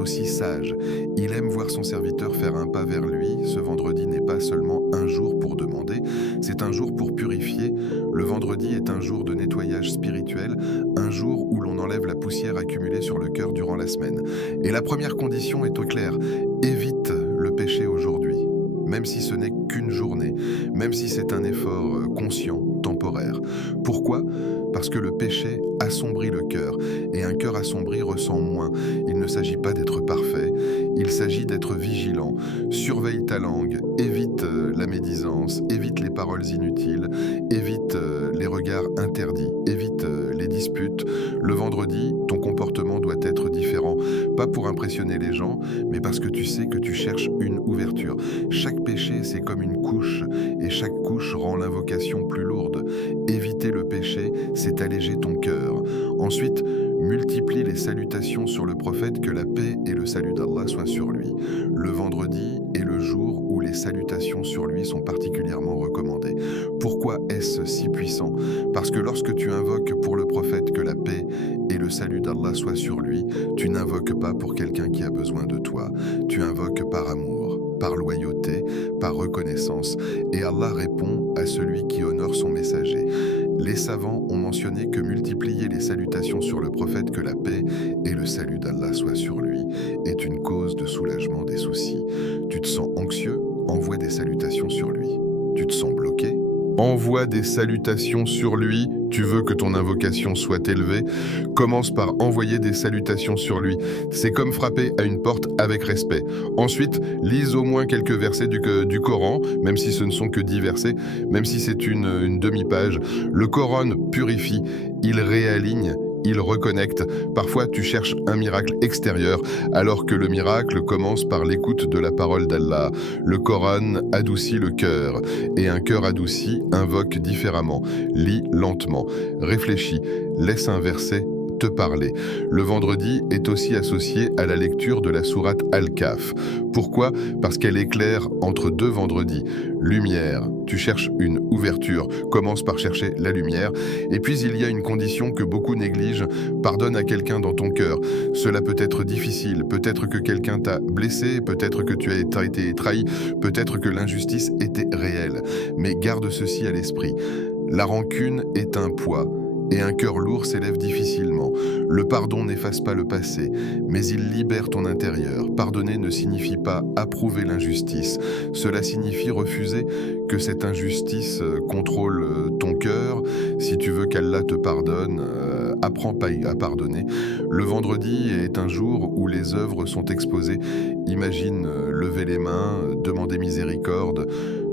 aussi sage. Il aime voir son serviteur faire un pas vers lui. Ce vendredi n'est pas seulement un jour pour demander, c'est un jour pour purifier. Le vendredi est un jour de nettoyage spirituel, un jour où l'on enlève la poussière accumulée sur le cœur durant la semaine. Et la première condition est au clair, évite le péché aujourd'hui, même si ce n'est qu'une journée, même si c'est un effort conscient, temporaire. Pourquoi ? Parce que le péché assombrit le cœur, et un cœur assombri ressent moins. Il ne s'agit pas d'être parfait, il s'agit d'être vigilant. Surveille ta langue, évite la médisance, évite les paroles inutiles, évite les regards interdits, évite les disputes. Le vendredi, ton comportement doit être différent, pas pour impressionner les gens, mais parce que tu sais que tu cherches une ouverture. Chaque péché, c'est comme une couche, et chaque couche rend l'invocation plus lourde. Éviter le péché, c'est alléger ton cœur. Ensuite, multiplie les salutations sur le prophète, que la paix et le salut d'Allah soient sur lui. Le vendredi est le jour où les salutations sur lui sont particulièrement recommandées. Pourquoi est-ce si puissant ? Parce que lorsque tu invoques pour le prophète que la paix et le salut d'Allah soit sur lui, tu n'invoques pas pour quelqu'un qui a besoin de toi. Tu invoques par amour, par loyauté, par reconnaissance, et Allah répond à celui qui honore son messager. Les savants ont mentionné que multiplier les salutations sur le prophète, que la paix et le salut d'Allah soient sur lui, est une cause de soulagement des soucis. Tu te sens anxieux? Envoie des salutations sur lui. Tu te sens bloqué? Envoie des salutations sur lui. Tu veux que ton invocation soit élevée? Commence par envoyer des salutations sur lui. C'est comme frapper à une porte avec respect. Ensuite, lise au moins quelques versets du Coran, même si ce ne sont que 10 versets, même si c'est une demi-page. Le Coran purifie, il réaligne, il reconnecte. Parfois, tu cherches un miracle extérieur, alors que le miracle commence par l'écoute de la parole d'Allah. Le Coran adoucit le cœur, et un cœur adouci invoque différemment. Lis lentement, réfléchis, laisse un verset te parler. Le vendredi est aussi associé à la lecture de la sourate Al-Kahf. Pourquoi? Parce qu'elle éclaire entre 2 vendredis. Lumière, tu cherches une ouverture, commence par chercher la lumière. Et puis il y a une condition que beaucoup négligent, pardonne à quelqu'un dans ton cœur. Cela peut être difficile, peut-être que quelqu'un t'a blessé, peut-être que tu as été trahi, peut-être que l'injustice était réelle. Mais garde ceci à l'esprit, la rancune est un poids, et un cœur lourd s'élève difficilement. Le pardon n'efface pas le passé, mais il libère ton intérieur. Pardonner ne signifie pas approuver l'injustice. Cela signifie refuser que cette injustice contrôle ton cœur. Si tu veux qu'Allah te pardonne, apprends à pardonner. Le vendredi est un jour où les œuvres sont exposées. Imagine lever les mains, demander miséricorde,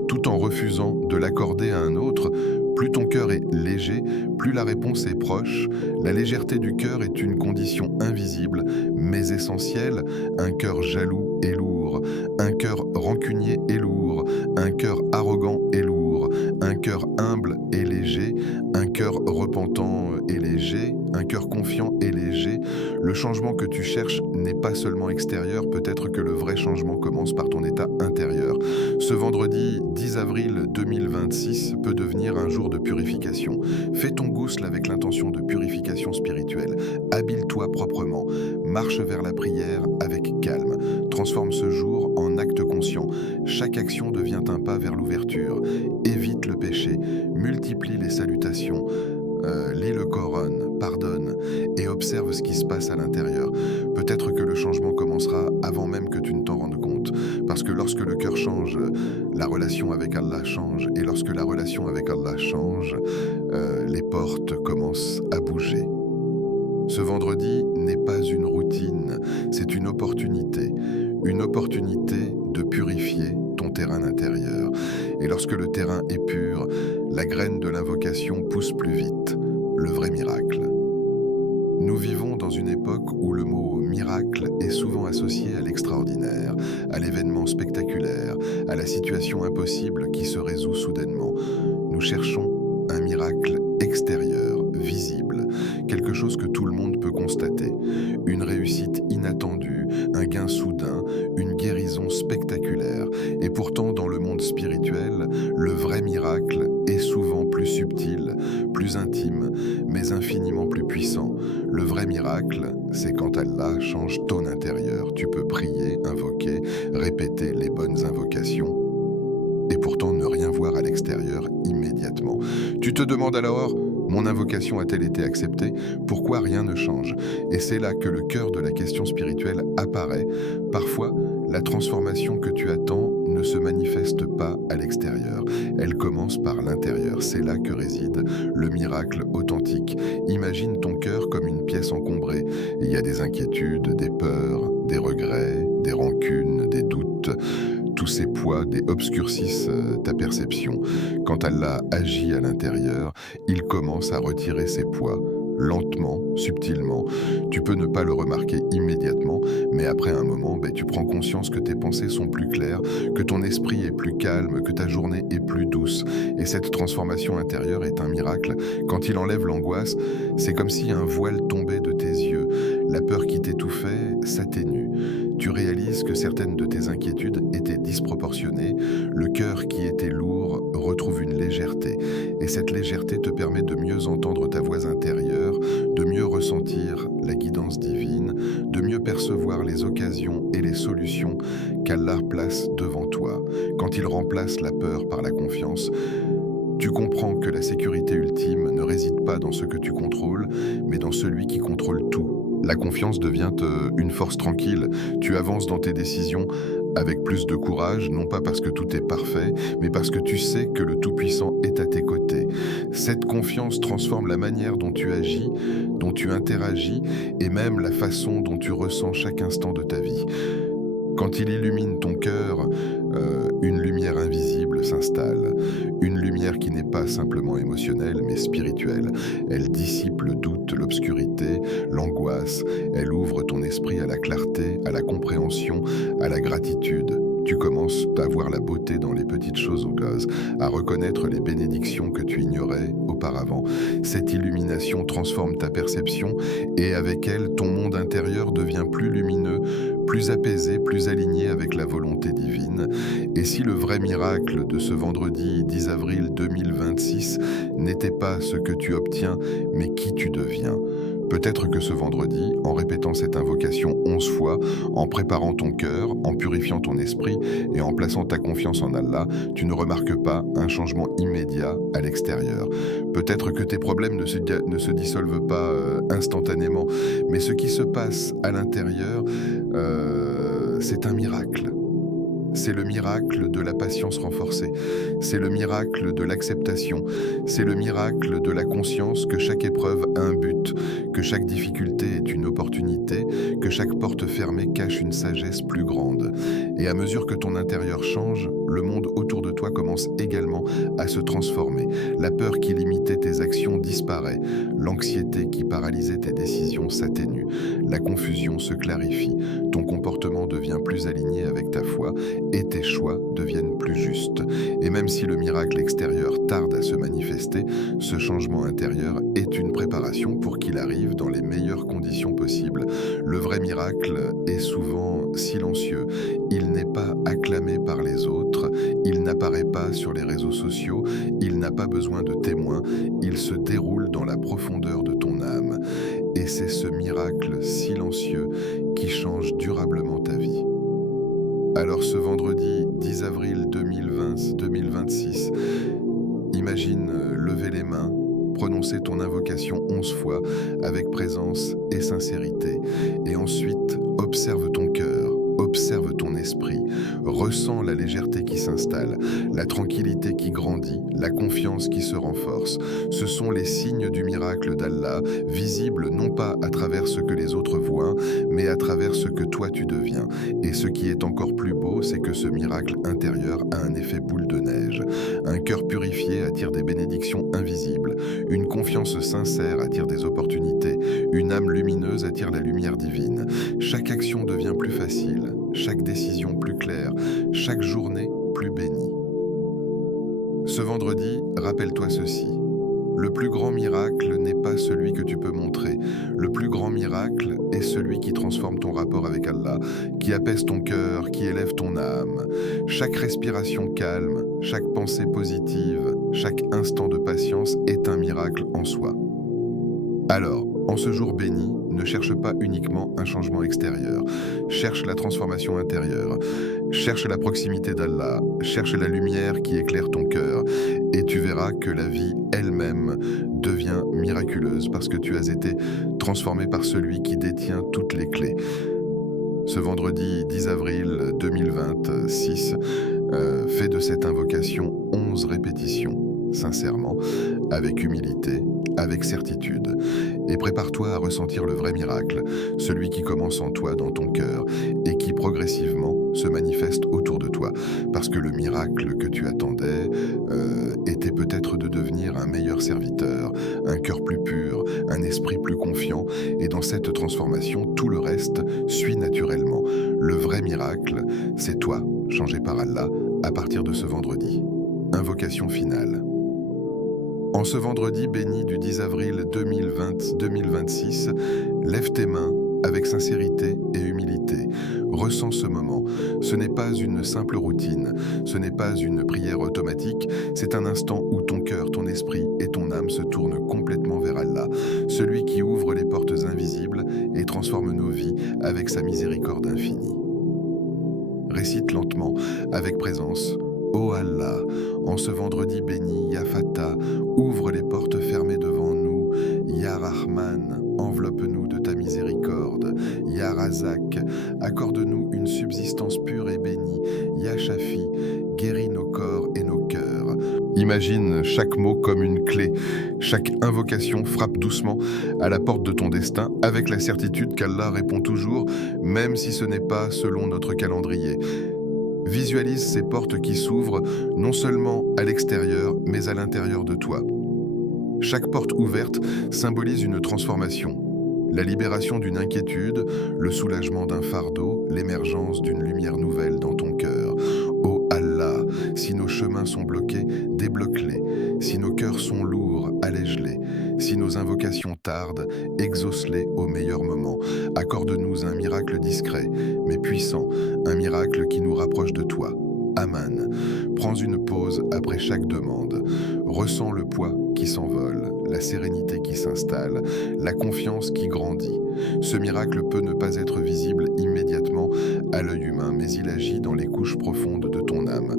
tout en refusant de l'accorder à un autre. Plus ton cœur est léger, plus la réponse est proche. La légèreté du cœur est une condition invisible, mais essentielle. Un cœur jaloux est lourd, un cœur rancunier est lourd, un cœur arrogant est lourd, un cœur humble est léger, un cœur repentant est léger, un cœur confiant est léger. Le changement que tu cherches n'est pas seulement extérieur, peut-être que le vrai changement commence par ton état intérieur. Ce vendredi 10 avril 2026 peut devenir un jour de purification. Fais ton ghusl avec l'intention de purification spirituelle. Habille-toi proprement. Marche vers la prière avec calme. Transforme ce jour en acte conscient. Chaque action devient un pas vers l'ouverture. Évite le péché. Multiplie les salutations. Lis le Coran, pardonne et observe ce qui se passe à l'intérieur. Peut-être que le changement commencera avant même que tu ne t'en rendes compte. Parce que lorsque le cœur change, la relation avec Allah change. Et lorsque la relation avec Allah change, les portes commencent à bouger. Ce vendredi n'est pas une routine, c'est une opportunité de purifier ton terrain intérieur. Et lorsque le terrain est pur, la graine de l'invocation pousse plus vite, le vrai miracle. Nous vivons dans une époque où le mot miracle est souvent associé à l'extraordinaire, à l'événement spectaculaire, à la situation impossible qui se résout soudainement. Nous cherchons un miracle extérieur, visible, quelque chose que tout le monde peut constater, une réussite inattendue, un gain soudain, une guérison spectaculaire. Et pourtant, dans le monde spirituel, le vrai miracle est souvent plus subtil, plus intime, mais infiniment plus puissant. Le vrai miracle, c'est quand Allah change ton intérieur. Tu peux prier, invoquer, répéter les bonnes invocations, et pourtant ne rien voir à l'extérieur immédiatement. Tu te demandes alors, mon invocation a-t-elle été acceptée? Pourquoi rien ne change? Et c'est là que le cœur de la question spirituelle apparaît. Parfois, la transformation que tu attends ne se manifeste pas à l'extérieur. Elle commence par l'intérieur. C'est là que réside le miracle authentique. Imagine ton cœur comme une pièce encombrée. Il y a des inquiétudes, des peurs, des regrets, des rancunes, des doutes. Tous ces poids obscurcissent ta perception. Quand Allah agit à l'intérieur, il commence à retirer ces poids, lentement, subtilement. Tu peux ne pas le remarquer immédiatement, mais après un moment, tu prends conscience que tes pensées sont plus claires, que ton esprit est plus calme, que ta journée est plus douce. Et cette transformation intérieure est un miracle. Quand il enlève l'angoisse, c'est comme si un voile tombait de tes yeux. La peur qui t'étouffait s'atténue. Tu réalises que certaines de tes inquiétudes étaient disproportionnées. Le cœur qui était lourd retrouve une légèreté. Et cette légèreté te permet de mieux entendre ta voix intérieure, de mieux ressentir la guidance divine, de mieux percevoir les occasions et les solutions qu'Allah place devant toi. Quand il remplace la peur par la confiance, tu comprends que la sécurité ultime ne réside pas dans ce que tu contrôles, mais dans celui qui contrôle tout. La confiance devient une force tranquille. Tu avances dans tes décisions avec plus de courage, non pas parce que tout est parfait, mais parce que tu sais que le Tout-Puissant est à tes côtés. Cette confiance transforme la manière dont tu agis, dont tu interagis, et même la façon dont tu ressens chaque instant de ta vie. Quand il illumine ton cœur, une lumière invisible s'installe. Une lumière qui n'est pas simplement émotionnelle, mais spirituelle. Elle dissipe le doute, l'obscurité, l'angoisse. Elle ouvre ton esprit à la clarté, à la compréhension, à la gratitude. Tu commences à voir la beauté dans les petites choses au gaz, à reconnaître les bénédictions que tu ignorais auparavant. Cette illumination transforme ta perception et avec elle, ton monde intérieur devient plus lumineux, plus apaisé, plus aligné avec la volonté divine. Et si le vrai miracle de ce vendredi 10 avril 2026 n'était pas ce que tu obtiens, mais qui tu deviens? Peut-être que ce vendredi, en répétant cette invocation 11 fois, en préparant ton cœur, en purifiant ton esprit et en plaçant ta confiance en Allah, tu ne remarques pas un changement immédiat à l'extérieur. Peut-être que tes problèmes ne se dissolvent pas instantanément, mais ce qui se passe à l'intérieur, c'est un miracle. C'est le miracle de la patience renforcée. C'est le miracle de l'acceptation. C'est le miracle de la conscience que chaque épreuve a un but, que chaque difficulté est une opportunité, que chaque porte fermée cache une sagesse plus grande. Et à mesure que ton intérieur change, le monde autour de toi commence également à se transformer. La peur qui limitait tes actions disparaît. L'anxiété qui paralysait tes décisions s'atténue. La confusion se clarifie. Ton comportement devient plus aligné avec ta foi et tes choix deviennent plus justes. Et même si le miracle extérieur tarde à se manifester, ce changement intérieur est une préparation pour qu'il arrive dans les meilleures conditions possibles. Le vrai miracle est souvent silencieux. Il n'est pas acclamé par les autres, il n'apparaît pas sur les réseaux sociaux, il n'a pas besoin de témoins, il se déroule dans la profondeur de ton âme. Et c'est ce miracle silencieux qui change durablement ta vie. Alors ce vendredi 10 avril 2026, imagine lever les mains, prononcer ton invocation 11 fois avec présence et sincérité. Et ensuite, observe ton cœur, observe ton esprit, ressens la légèreté qui s'installe, la tranquillité qui grandit, la confiance qui se renforce. Ce sont les signes du miracle d'Allah, visibles non pas à travers ce que les autres voient, mais à travers ce que toi tu deviens. Et ce qui est encore plus beau, c'est que ce miracle intérieur a un effet boule de neige. Un cœur purifié attire des bénédictions invisibles, une confiance sincère attire des opportunités, une âme lumineuse attire la lumière divine. Chaque action devient plus facile, chaque décision plus claire, chaque journée plus bénie. Ce vendredi, rappelle-toi ceci. Le plus grand miracle n'est pas celui que tu peux montrer. Le plus grand miracle est celui qui transforme ton rapport avec Allah, qui apaise ton cœur, qui élève ton âme. Chaque respiration calme, chaque pensée positive, chaque instant de patience est un miracle en soi. Alors, en ce jour béni, ne cherche pas uniquement un changement extérieur. Cherche la transformation intérieure. Cherche la proximité d'Allah. Cherche la lumière qui éclaire ton cœur. Et tu verras que la vie elle-même devient miraculeuse parce que tu as été transformé par celui qui détient toutes les clés. Ce vendredi 10 avril 2026, fais de cette invocation 11 répétitions, sincèrement, avec humilité, avec certitude. Et prépare-toi à ressentir le vrai miracle, celui qui commence en toi, dans ton cœur, et qui progressivement se manifeste autour de toi. Parce que le miracle que tu attendais était peut-être de devenir un meilleur serviteur, un cœur plus pur, un esprit plus confiant. Et dans cette transformation, tout le reste suit naturellement. Le vrai miracle, c'est toi, changé par Allah, à partir de ce vendredi. Invocation finale. En ce vendredi béni du 10 avril 2026, lève tes mains avec sincérité et humilité. Ressens ce moment. Ce n'est pas une simple routine, ce n'est pas une prière automatique, c'est un instant où ton cœur, ton esprit et ton âme se tournent complètement vers Allah, celui qui ouvre les portes invisibles et transforme nos vies avec sa miséricorde infinie. Récite lentement, avec présence. Ô Allah, en ce vendredi béni, Ya Fatah, ouvre les portes fermées devant nous. Ya Rahman, enveloppe-nous de ta miséricorde. Ya Razak, accorde-nous une subsistance pure et bénie. Ya Shafi, guéris nos corps et nos cœurs. Imagine chaque mot comme une clé. Chaque invocation frappe doucement à la porte de ton destin avec la certitude qu'Allah répond toujours, même si ce n'est pas selon notre calendrier. Visualise ces portes qui s'ouvrent non seulement à l'extérieur, mais à l'intérieur de toi. Chaque porte ouverte symbolise une transformation. La libération d'une inquiétude, le soulagement d'un fardeau, l'émergence d'une lumière nouvelle dans ton cœur. Ô Allah, si nos chemins sont bloqués, débloque-les. Si nos cœurs sont lourds, allège-les. Si nos invocations tardent, exauce-les au meilleur moment. Accorde-nous un miracle discret, mais puissant, un miracle qui nous rapproche de toi. Aman. Prends une pause après chaque demande. Ressens le poids qui s'envole, la sérénité qui s'installe, la confiance qui grandit. Ce miracle peut ne pas être visible immédiatement à l'œil humain, mais il agit dans les couches profondes de ton âme.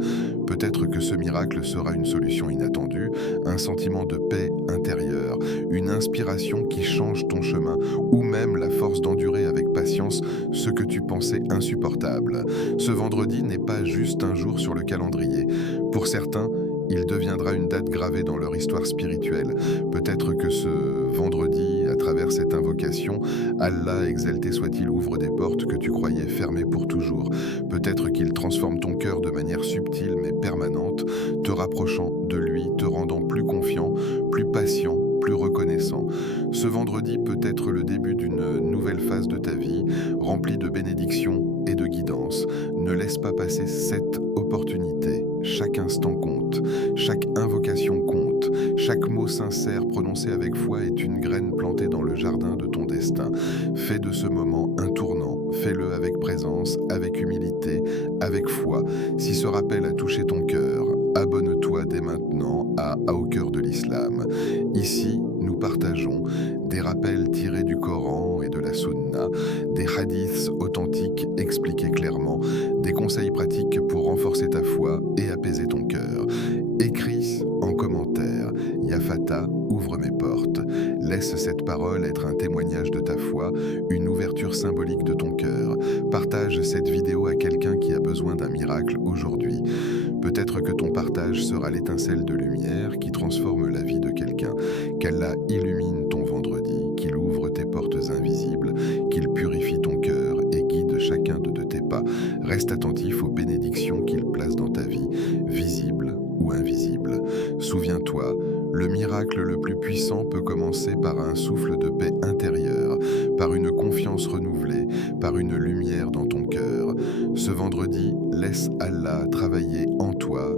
Peut-être que ce miracle sera une solution inattendue, un sentiment de paix intérieure, une inspiration qui change ton chemin, ou même la force d'endurer avec patience ce que tu pensais insupportable. Ce vendredi n'est pas juste un jour sur le calendrier. Pour certains, il deviendra une date gravée dans leur histoire spirituelle. Peut-être que ce vendredi, à travers cette invocation, Allah exalté soit-il ouvre des portes que tu croyais fermées pour toujours. Peut-être qu'il transforme ton cœur de manière subtile mais permanente, te rapprochant de lui, te rendant plus confiant, plus patient, plus reconnaissant. Ce vendredi peut être le début d'une nouvelle phase de ta vie, remplie de bénédictions et de guidance. Ne laisse pas passer cette opportunité. Chaque instant compte, chaque invocation compte, chaque mot sincère prononcé avec foi est une graine plantée dans le jardin de ton destin. Fais de ce moment un tournant, fais-le avec présence, avec humilité, avec foi. Si ce rappel a touché ton cœur, abonne-toi dès maintenant à Au cœur de l'islam. Ici, nous partageons des rappels tirés du Coran et de la Sunna, des hadiths authentiques expliqués clairement, des conseils pratiques pour renforcer ta foi et apaiser ton cœur. Écris en commentaire, Ya Fatah, ouvre mes portes. Laisse cette parole être un témoignage de ta foi, une ouverture symbolique de ton cœur. Partage cette vidéo à quelqu'un qui a besoin d'un miracle aujourd'hui. Peut-être que ton partage sera l'étincelle de lumière qui transforme la vie de quelqu'un. Qu'Allah illumine ton vendredi, qu'il ouvre tes portes invisibles, qu'il purifie ton cœur et guide chacun de tes pas. Reste attentif aux bénédictions qu'il place dans ta vie, visibles ou invisibles. Souviens-toi, le miracle le plus puissant peut commencer par un souffle de paix intérieure, par une confiance renouvelée, par une lumière dans ton cœur. Ce vendredi, laisse Allah travailler en toi